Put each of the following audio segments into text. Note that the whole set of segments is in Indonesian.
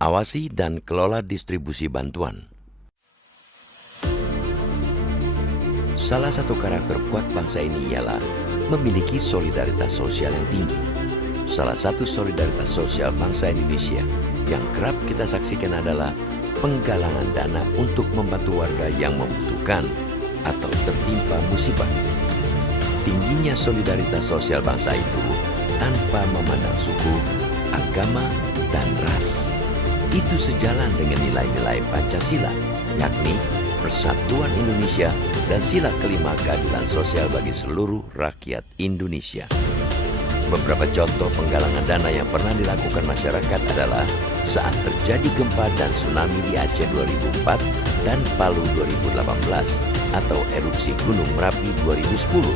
Awasi dan kelola distribusi bantuan. Salah satu karakter kuat bangsa ini ialah memiliki solidaritas sosial yang tinggi. Salah satu solidaritas sosial bangsa Indonesia yang kerap kita saksikan adalah penggalangan dana untuk membantu warga yang membutuhkan atau tertimpa musibah. Tingginya solidaritas sosial bangsa itu tanpa memandang suku, agama, dan ras. Itu sejalan dengan nilai-nilai Pancasila, yakni Persatuan Indonesia dan sila kelima keadilan sosial bagi seluruh rakyat Indonesia. Beberapa contoh penggalangan dana yang pernah dilakukan masyarakat adalah saat terjadi gempa dan tsunami di Aceh 2004 dan Palu 2018 atau erupsi Gunung Merapi 2010.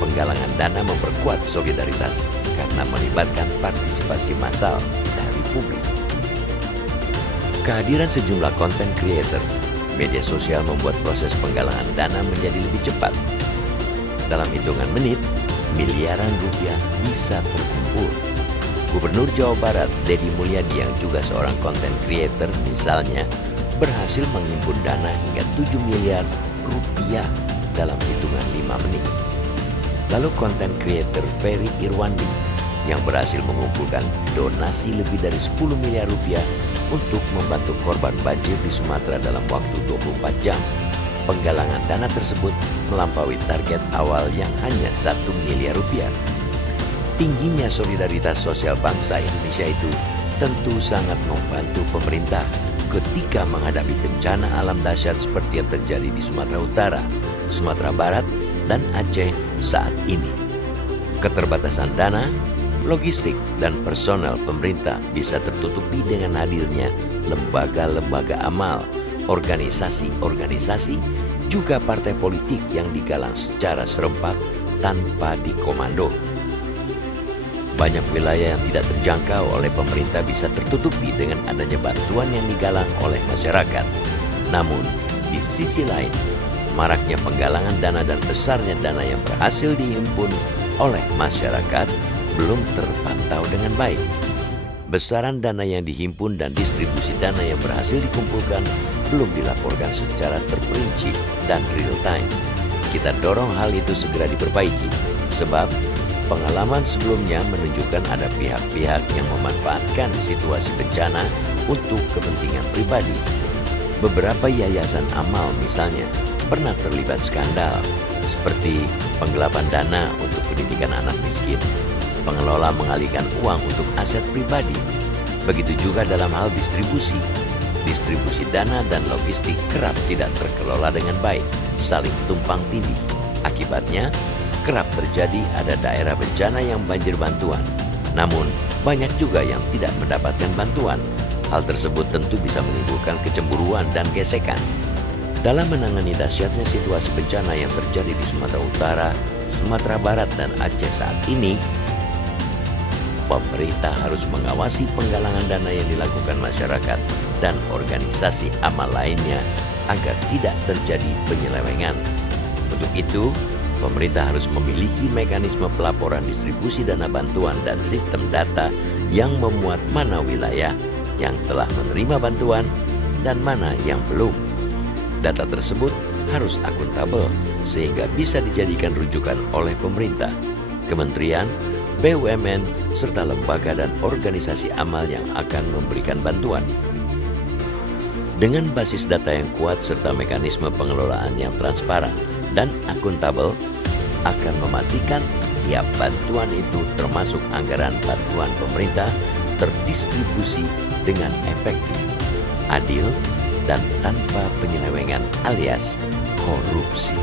Penggalangan dana memperkuat solidaritas karena melibatkan partisipasi massal dari publik. Kehadiran sejumlah konten creator, media sosial membuat proses penggalangan dana menjadi lebih cepat. Dalam hitungan menit, miliaran rupiah bisa terkumpul. Gubernur Jawa Barat, Deddy Mulyadi yang juga seorang konten creator misalnya, berhasil menghimpun dana hingga 7 miliar rupiah dalam hitungan 5 menit. Lalu konten creator Ferry Irwandi yang berhasil mengumpulkan donasi lebih dari 10 miliar rupiah untuk membantu korban banjir di Sumatera dalam waktu 24 jam. Penggalangan dana tersebut melampaui target awal yang hanya 1 miliar rupiah. Tingginya solidaritas sosial bangsa Indonesia itu tentu sangat membantu pemerintah ketika menghadapi bencana alam dahsyat seperti yang terjadi di Sumatera Utara, Sumatera Barat, dan Aceh saat ini. Keterbatasan dana, logistik, dan personel pemerintah bisa tertutupi dengan hadirnya lembaga-lembaga amal, organisasi-organisasi, juga partai politik yang digalang secara serempak tanpa dikomando. Banyak wilayah yang tidak terjangkau oleh pemerintah bisa tertutupi dengan adanya bantuan yang digalang oleh masyarakat. Namun, di sisi lain, maraknya penggalangan dana dan besarnya dana yang berhasil dihimpun oleh masyarakat belum terpantau dengan baik. Besaran dana yang dihimpun dan distribusi dana yang berhasil dikumpulkan belum dilaporkan secara terperinci dan real time. Kita dorong hal itu segera diperbaiki, sebab pengalaman sebelumnya menunjukkan ada pihak-pihak yang memanfaatkan situasi bencana untuk kepentingan pribadi. Beberapa yayasan amal misalnya pernah terlibat skandal, seperti penggelapan dana untuk pendidikan anak miskin, pengelola mengalihkan uang untuk aset pribadi. Begitu juga dalam hal distribusi. Distribusi dana dan logistik kerap tidak terkelola dengan baik, saling tumpang tindih. Akibatnya, kerap terjadi ada daerah bencana yang banjir bantuan. Namun, banyak juga yang tidak mendapatkan bantuan. Hal tersebut tentu bisa menimbulkan kecemburuan dan gesekan. Dalam menangani dahsyatnya situasi bencana yang terjadi di Sumatera Utara, Sumatera Barat, dan Aceh saat ini, pemerintah harus mengawasi penggalangan dana yang dilakukan masyarakat dan organisasi amal lainnya agar tidak terjadi penyelewengan. Untuk itu, pemerintah harus memiliki mekanisme pelaporan distribusi dana bantuan dan sistem data yang memuat mana wilayah yang telah menerima bantuan dan mana yang belum. Data tersebut harus akuntabel sehingga bisa dijadikan rujukan oleh pemerintah, kementerian, BUMN, serta lembaga dan organisasi amal yang akan memberikan bantuan. Dengan basis data yang kuat serta mekanisme pengelolaan yang transparan dan akuntabel, akan memastikan tiap bantuan itu termasuk anggaran bantuan pemerintah terdistribusi dengan efektif, adil, dan tanpa penyelewengan alias korupsi.